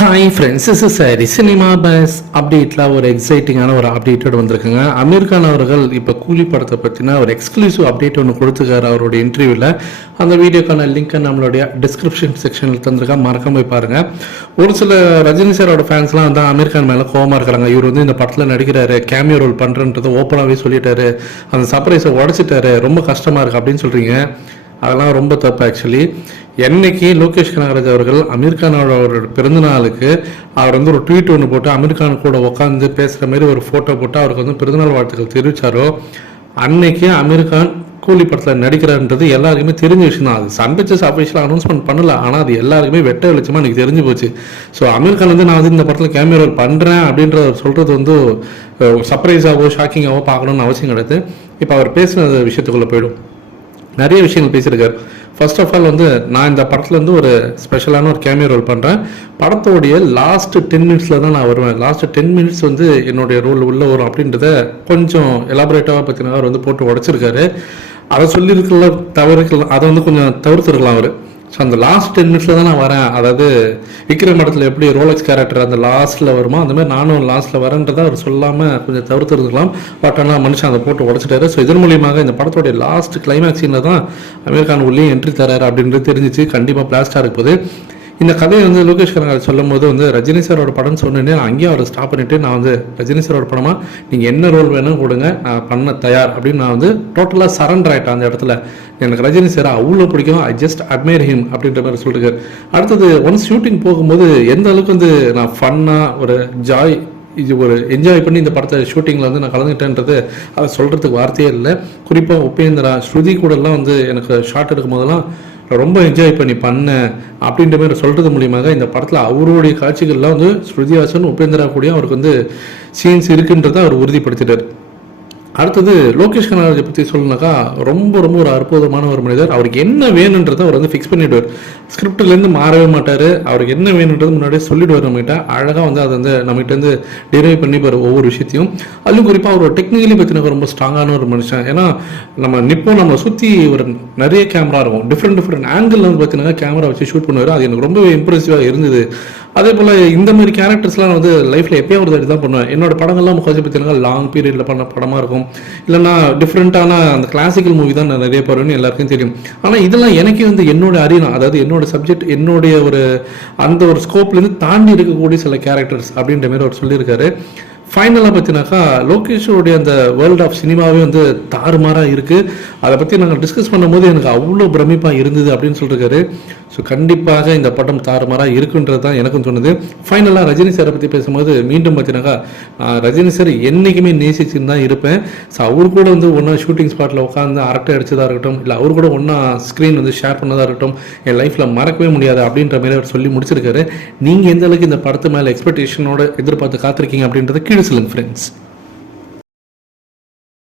Hi friends, is சரி cinema bus அப்டேட்டில் ஒரு எக்ஸைட்டிங்கான ஒரு அப்டேட்டோடு வந்திருக்குங்க. அமீர் கான் அவர்கள் இப்போ கூலி படத்தை பற்றின ஒரு எக்ஸ்க்ளூசிவ் அப்டேட் ஒன்று கொடுத்துருக்காரு அவருடைய இன்டர்வியூவில். அந்த வீடியோக்கான லிங்க்கை நம்மளுடைய டிஸ்கிரிப்ஷன் செக்ஷனில் தந்திருக்கா, மறக்காம போய் பாருங்கள். ஒரு சில ரஜினி சாரோட ஃபேன்ஸ்லாம் வந்து அமீர் கான் மேலே கோவமாக இருக்கிறாங்க. இவர் வந்து இந்த படத்தில் நடிக்கிறாரு, கேமியோ ரோல் பண்ணுறன்றதை ஓப்பனாகவே சொல்லிட்டாரு, அந்த சர்ப்ரைஸை உடச்சிட்டாரு, ரொம்ப கஷ்டமாக இருக்குது அப்படின்னு சொல்கிறீங்க. அதெல்லாம் ரொம்ப தப்பு. ஆக்சுவலி என்னைக்கு லோகேஷ் கனகராஜ் அவர்கள் அமீர் கானோட பிறந்தநாளுக்கு அவர் வந்து ஒரு ட்வீட் ஒன்று போட்டு அமீர் கான் கூட உட்காந்து பேசுகிற மாதிரி ஒரு ஃபோட்டோ போட்டு அவருக்கு வந்து பிறந்தநாள் வாழ்த்துக்கள் தெரிவித்தாரோ, அன்னைக்கு அமீர் கான் கூலி படத்தில் நடிக்கிறார்ன்றது எல்லாருக்குமே தெரிஞ்ச விஷயம் தான். அது சன் பிக்சர்ஸ் அஃபிஷியலாக அனௌன்ஸ்மெண்ட் பண்ணல, ஆனால் அது எல்லாருக்குமே வெட்ட வெளிச்சமாக எனக்கு தெரிஞ்சு போச்சு. ஸோ அமீர் கான் வந்து நான் வந்து இந்த படத்தில் கேமியோ ரோல் பண்ணுறேன் அப்படின்ற சொல்கிறது வந்து சர்ப்ரைஸாகவோ ஷாக்கிங்காகவோ பார்க்கணுன்னு அவசியம் கிடையாது. இப்போ அவர் பேசுகிற விஷயத்துக்குள்ளே போயிடும். நிறைய விஷயங்கள் பேசியிருக்காரு. ஃபர்ஸ்ட் ஆஃப் ஆல் வந்து நான் இந்த படத்தில் வந்து ஒரு ஸ்பெஷலான ஒரு கேமியோ ரோல் பண்ணுறேன். படத்தோடைய லாஸ்ட் 10 மினிட்ஸில் தான் நான் வருவேன். லாஸ்ட் 10 மினிட்ஸ் வந்து என்னுடைய ரோல் உள்ளே வரும் அப்படின்றத கொஞ்சம் எலாபரேட்டாக பார்த்தீங்கன்னா அவர் வந்து போட்டு உடச்சிருக்காரு. அதை சொல்லியிருக்கலாம், தவறுக்கலாம், அதை வந்து கொஞ்சம் தவிர்த்துருக்கலாம் அவர். ஸோ அந்த லாஸ்ட் 10 மினிட்ஸில் தான் நான் வரேன். அதாவது விக்ரம் படத்தில் எப்படி ரோலக்ஸ் கேரக்டர் அந்த லாஸ்ட்டில் வருமோ அந்த மாதிரி நானும் லாஸ்ட்டில் வரேன்றதை அவர் சொல்லாமல் கொஞ்சம் தவிர்த்துருக்கலாம். பட் ஆனால் மனுஷன் அதை போட்டு உடச்சிட்டாரு. ஸோ இதன் மூலியமாக இந்த படத்தோடைய லாஸ்ட் கிளைமேக்ஸ் சீனில் தான் அமீர் கான் உள்ளே என்ட்ரி தராரு அப்படின்றது தெரிஞ்சிச்சு. கண்டிப்பாக பிளாஸ்டாக இருக்கும்போது இந்த கதையை வந்து லோகேஷ் கனகராஜ் சொல்லும் போது வந்து ரஜினி சாரோட படம்னு சொன்னேன்னே அங்கேயே அவரை ஸ்டாப் பண்ணிவிட்டு நான் வந்து ரஜினி சாரோட படமாக நீங்கள் என்ன ரோல் வேணும் கொடுங்க, நான் பண்ண தயார் அப்படின்னு நான் வந்து டோட்டலாக சரண்டர் ஆகிட்டேன். அந்த இடத்துல எனக்கு ரஜினி சார் அவ்வளோ பிடிக்கும், ஐ ஜஸ்ட் அட்மையர் ஹிம் அப்படின்ற மாதிரி சொல்லிருக்காரு. அடுத்தது ஒன்ஸ் ஷூட்டிங் போகும்போது எந்த அளவுக்கு வந்து நான் ஃபன்னாக ஒரு ஜாய் இது ஒரு என்ஜாய் பண்ணி இந்த படத்தை ஷூட்டிங்கில் வந்து நான் கலந்துக்கிட்டேன்றது அதை சொல்கிறதுக்கு வார்த்தையே இல்லை. குறிப்பாக உபேந்திரா ஸ்ருதி கூடலாம் வந்து எனக்கு ஷார்ட் எடுக்கும் போதெல்லாம் ரொம்ப என்ஜாய் பண்ணி பண்ணேன் அப்படின்ற மாதிரி சொல்கிறது மூலியமாக இந்த படத்தில் அவருடைய காட்சிகள்லாம் வந்து ஸ்ருதிஹாசன் உபேந்திரா கூடயும் அவருக்கு வந்து சீன்ஸ் இருக்குன்றதை அவர் உறுதிப்படுத்திட்டார். அடுத்தது லோகேஷ் கனகராஜை பற்றி சொல்லணுனாக்கா ரொம்ப ரொம்ப ஒரு அற்புதமான ஒரு மனிதர். அவருக்கு என்ன வேணுன்றதை அவர் வந்து ஃபிக்ஸ் பண்ணிவிடுவார். ஸ்கிரிப்ட்லேருந்து மாறவே மாட்டார். அவருக்கு என்ன வேணுன்றது முன்னாடியே சொல்லிவிடுவார். நம்மகிட்ட அழகாக வந்து அதை வந்து நம்மகிட்ட வந்து டிரைவ் பண்ணிப்பார் ஒவ்வொரு விஷயத்தையும். அதுவும் குறிப்பாக அவர் டெக்னிக்கலி பார்த்தீங்கன்னா ரொம்ப ஸ்ட்ராங்கான ஒரு மனுஷன். ஏன்னா நம்ம நம்மளை சுற்றி ஒரு நிறைய கேமரா இருக்கும், டிஃப்ரெண்ட் ஆங்கிள் வந்து பார்த்தீங்கன்னா கேமரா வச்சு ஷூட் பண்ணுவார். அது எனக்கு ரொம்ப இம்ப்ரெசிவாக இருந்தது. அதே போல் இந்த மாதிரி கேரக்டர்ஸ்லாம் வந்து லைஃப்பில் எப்போயும் ஒரு தாட்டி தான் பண்ணுவேன். என்னோட படங்கள்லாம் முக்காசி பார்த்தீங்கன்னா லாங் பீரியடில் பண்ண படமாக இருக்கும், இல்லைன்னா டிஃப்ரெண்ட்டான அந்த கிளாசிக்கல் மூவி தான் நான் நிறைய பாருவேன்னு எல்லாருக்கும் தெரியும். ஆனால் இதெல்லாம் எனக்கே வந்து என்னோட அரியனா, அதாவது என்னோட சப்ஜெக்ட், என்னுடைய ஒரு அந்த ஒரு ஸ்கோப்லேருந்து தாண்டி இருக்கக்கூடிய சில கேரக்டர்ஸ் அப்படின்ற மாதிரி அவர் சொல்லியிருக்காரு. ஃபைனலாக பார்த்தீங்கன்னாக்கா லோகேஷோடைய அந்த வேர்ல்ட் ஆஃப் சினிமாவே வந்து தாறுமாறாக இருக்குது. அதை பற்றி நாங்கள் டிஸ்கஸ் பண்ணும்போது எனக்கு அவ்வளோ பிரமிப்பாக இருந்தது அப்படின்னு சொல்லியிருக்காரு. ஸோ கண்டிப்பாக இந்த படம் தாறுமாறாக இருக்குன்றது தான் எனக்கும் தோணுது. ஃபைனலாக ரஜினி சாரை பற்றி பேசும்போது மீண்டும் பார்த்தீங்கன்னாக்கா ரஜினி சார் என்றைக்குமே நேசிச்சுன்னு தான் இருப்பேன். ஸோ அவர் கூட வந்து ஒன்றா ஷூட்டிங் ஸ்பாட்டில் உட்காந்து அரட்டை அடிச்சதாக இருக்கட்டும், இல்லை அவர் கூட ஒன்றா ஸ்க்ரீன் வந்து ஷேர் பண்ணதாக இருக்கட்டும், என் லைஃப்பில் மறக்கவே முடியாது அப்படின்ற மாதிரி அவர் சொல்லி முடிச்சிருக்காரு. நீங்கள் எந்த அளவுக்கு இந்த படத்து மேலே எக்ஸ்பெக்டேஷனோட எதிர்பார்த்து காத்திருக்கீங்க அப்படின்றத கீழே சொல்லுங்கள் ஃப்ரெண்ட்ஸ்.